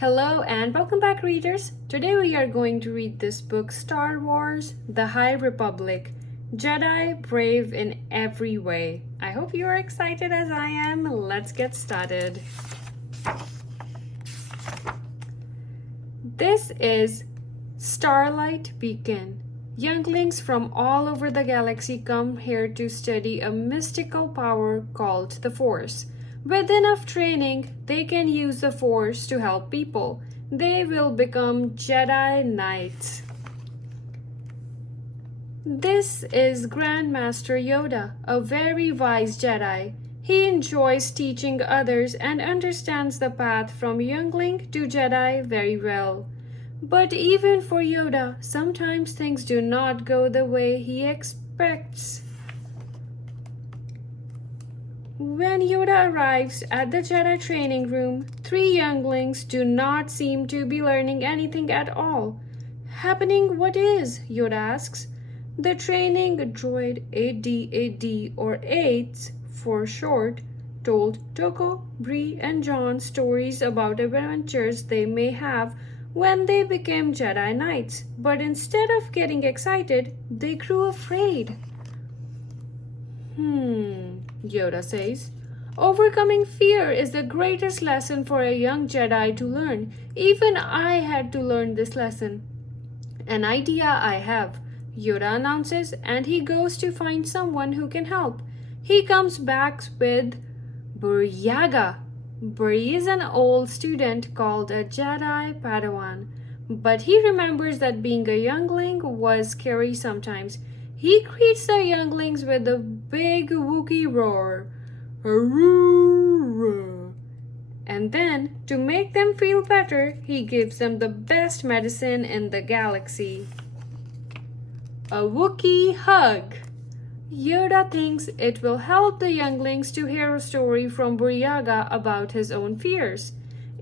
Hello and welcome back, readers. Today we are going to read this book, Star Wars: The High Republic, Jedi Brave in Every Way. I hope you are excited as I am. Let's get started. This is Starlight Beacon. Younglings from all over the galaxy come here to study a mystical power called the Force. With enough training, they can use the Force to help people. They will become Jedi Knights. This is Grandmaster Yoda, a very wise Jedi. He enjoys teaching others and understands the path from youngling to Jedi very well. But even for Yoda, sometimes things do not go the way he expects. When Yoda arrives at the Jedi training room, three younglings do not seem to be learning anything at all. Happening what is? Yoda asks. The training droid AD or 8 for short told Toko, Bree, and John stories about adventures they may have when they became Jedi Knights, but instead of getting excited, they grew afraid. Yoda says, overcoming fear is the greatest lesson for a young Jedi to learn. Even I had to learn this lesson. An idea I have, Yoda announces, and he goes to find someone who can help. He comes back with Burryaga. Burry is an old student called a Jedi Padawan, but he remembers that being a youngling was scary sometimes. He greets the younglings with a big Wookiee roar, "Aurora!" And then, to make them feel better, he gives them the best medicine in the galaxy: a Wookiee hug. Yoda thinks it will help the younglings to hear a story from Burryaga about his own fears.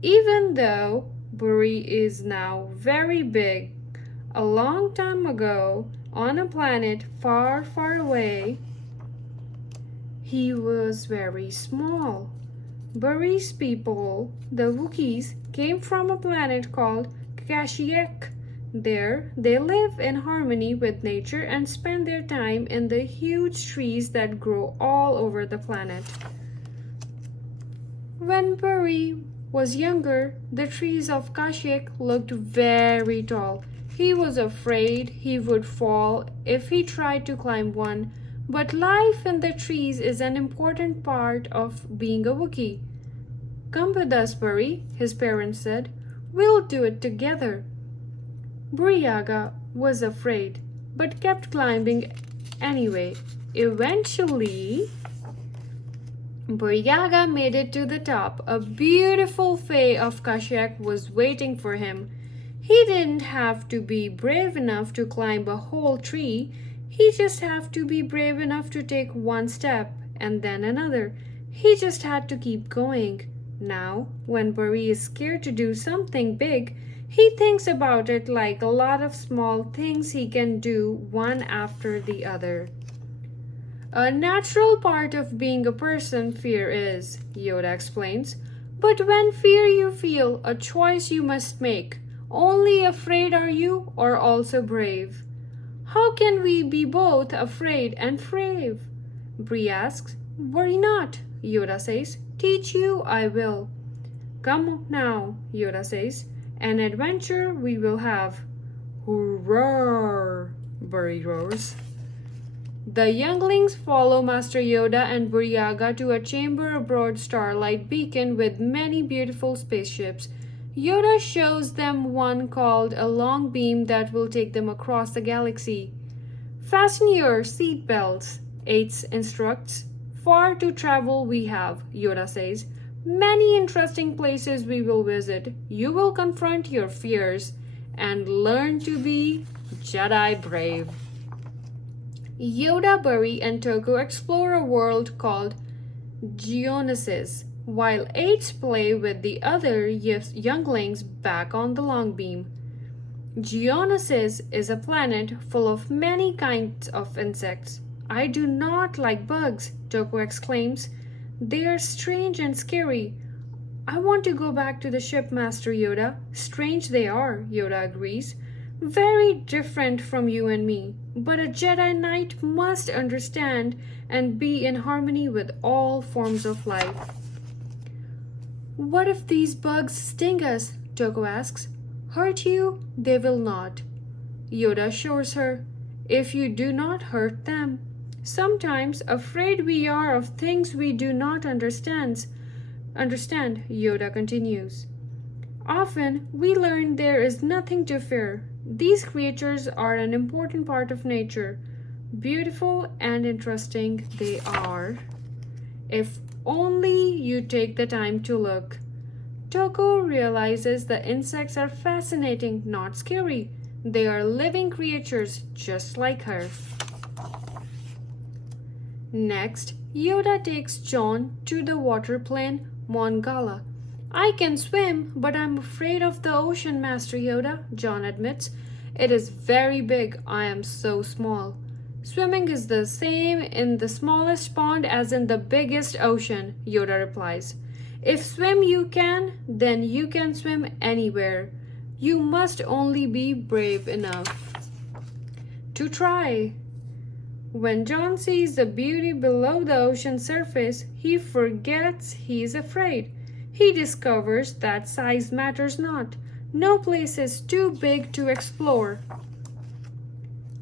Even though Burry is now very big, a long time ago, on a planet far, far away, he was very small. Burry's people, the Wookiees, came from a planet called Kashyyyk. There, they live in harmony with nature and spend their time in the huge trees that grow all over the planet. When Burry was younger, the trees of Kashyyyk looked very tall. He was afraid he would fall if he tried to climb one, but life in the trees is an important part of being a Wookiee. Come with us, Burry, his parents said. We'll do it together. Burryaga was afraid, but kept climbing anyway. Eventually, Burryaga made it to the top. A beautiful fae of Kashyyyk was waiting for him. He didn't have to be brave enough to climb a whole tree. He just had to be brave enough to take one step and then another. He just had to keep going. Now, when Burry is scared to do something big, he thinks about it like a lot of small things he can do one after the other. A natural part of being a person, fear is, Yoda explains. But when fear you feel, a choice you must make. Only afraid are you, or also brave? How can we be both afraid and brave? Bree asks. Worry not, Yoda says. Teach you I will. Come now, Yoda says. An adventure we will have. Hurrah! Burry roars. The younglings follow Master Yoda and Burryaga to a chamber aboard Starlight Beacon with many beautiful spaceships. Yoda shows them one called a long beam that will take them across the galaxy. Fasten your seat belts, Eights instructs. Far to travel we have, Yoda says. Many interesting places we will visit. You will confront your fears and learn to be Jedi brave. Yoda, Burry, and Toko explore a world called Geonosis, while Eights play with the other younglings back on the long beam. Geonosis is a planet full of many kinds of insects. I do not like bugs, Toko exclaims. They are strange and scary. I want to go back to the ship, Master Yoda. Strange they are, Yoda agrees. Very different from you and me. But a Jedi Knight must understand and be in harmony with all forms of life. What if these bugs sting us? Toko asks. Hurt you? They will not. Yoda assures her. If you do not hurt them. Sometimes afraid we are of things we do not understand, Yoda continues. Often we learn there is nothing to fear. These creatures are an important part of nature. Beautiful and interesting they are. If only you take the time to look. Toko realizes the insects are fascinating, not scary. They are living creatures just like her. Next, Yoda takes John to the water plane Mongala. I can swim, but I'm afraid of the ocean, Master Yoda, John admits. It is very big. I am so small. Swimming is the same in the smallest pond as in the biggest ocean, Yoda replies. If swim you can, then you can swim anywhere. You must only be brave enough to try. When John sees the beauty below the ocean surface, he forgets he is afraid. He discovers that size matters not. No place is too big to explore.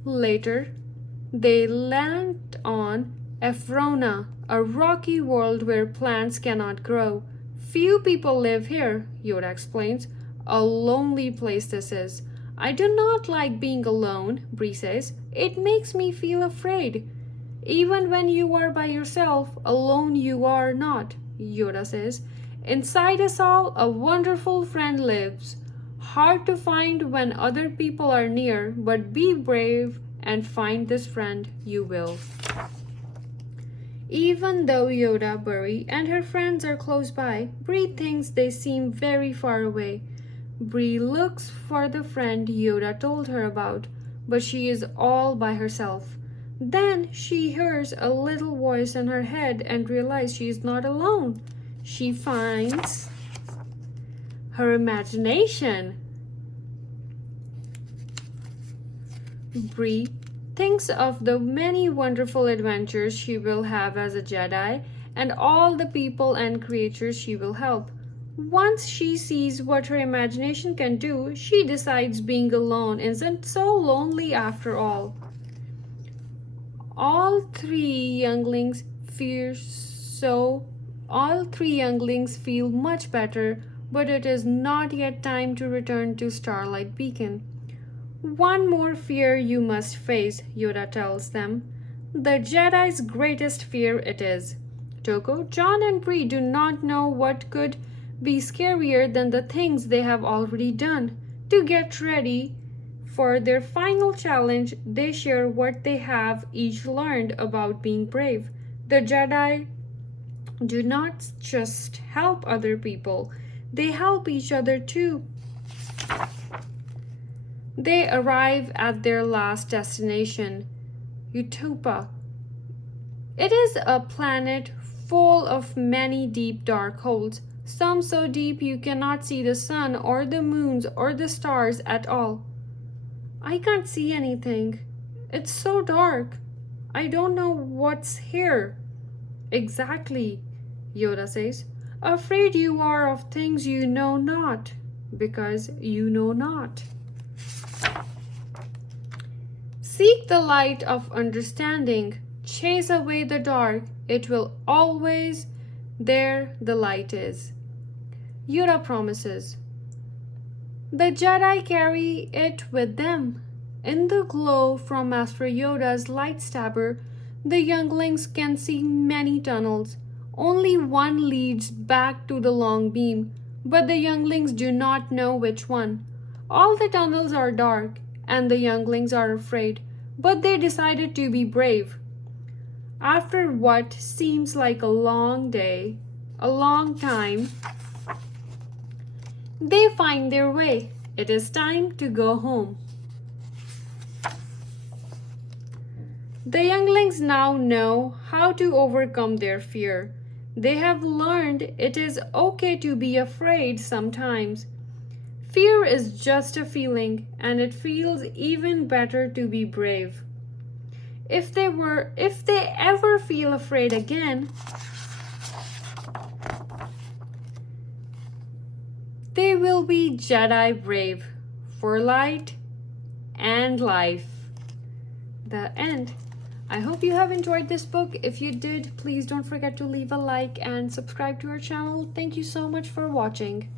Later, they land on Ephrona, a rocky world where plants cannot grow. Few people live here, Yoda explains. A lonely place this is. I do not like being alone, Bree says. It makes me feel afraid. Even when you are by yourself, alone you are not, Yoda says. Inside us all, a wonderful friend lives. Hard to find when other people are near, but be brave and find this friend you will. Even though Yoda, Burry, and her friends are close by, Bree thinks they seem very far away. Bree looks for the friend Yoda told her about, but she is all by herself. Then she hears a little voice in her head and realizes she is not alone. She finds her imagination. Bree thinks of the many wonderful adventures she will have as a Jedi and all the people and creatures she will help. Once she sees what her imagination can do, she decides being alone isn't so lonely after all. All three younglings feel much better, but it is not yet time to return to Starlight Beacon. One more fear you must face, Yoda tells them. The Jedi's greatest fear it is. Toko, John, and Bree do not know what could be scarier than the things they have already done. To get ready for their final challenge, they share what they have each learned about being brave. The Jedi do not just help other people, they help each other too. They arrive at their last destination, Utopia. It is a planet full of many deep dark holes, some so deep you cannot see the sun or the moons or the stars at all. I can't see anything. It's so dark. I don't know what's here. Exactly, Yoda says. Afraid you are of things you know not, because you know not. Seek the light of understanding. Chase away the dark. It will always there the light is. Yoda promises. The Jedi carry it with them. In the glow from Master Yoda's lightsaber, the younglings can see many tunnels. Only one leads back to the long beam, but the younglings do not know which one. All the tunnels are dark, and the younglings are afraid, but they decided to be brave. After what seems like a long time, they find their way. It is time to go home. The younglings now know how to overcome their fear. They have learned it is okay to be afraid sometimes. Fear is just a feeling, and it feels even better to be brave. If they ever feel afraid again, they will be Jedi brave for light and life. The end. I hope you have enjoyed this book. If you did, please don't forget to leave a like and subscribe to our channel. Thank you so much for watching.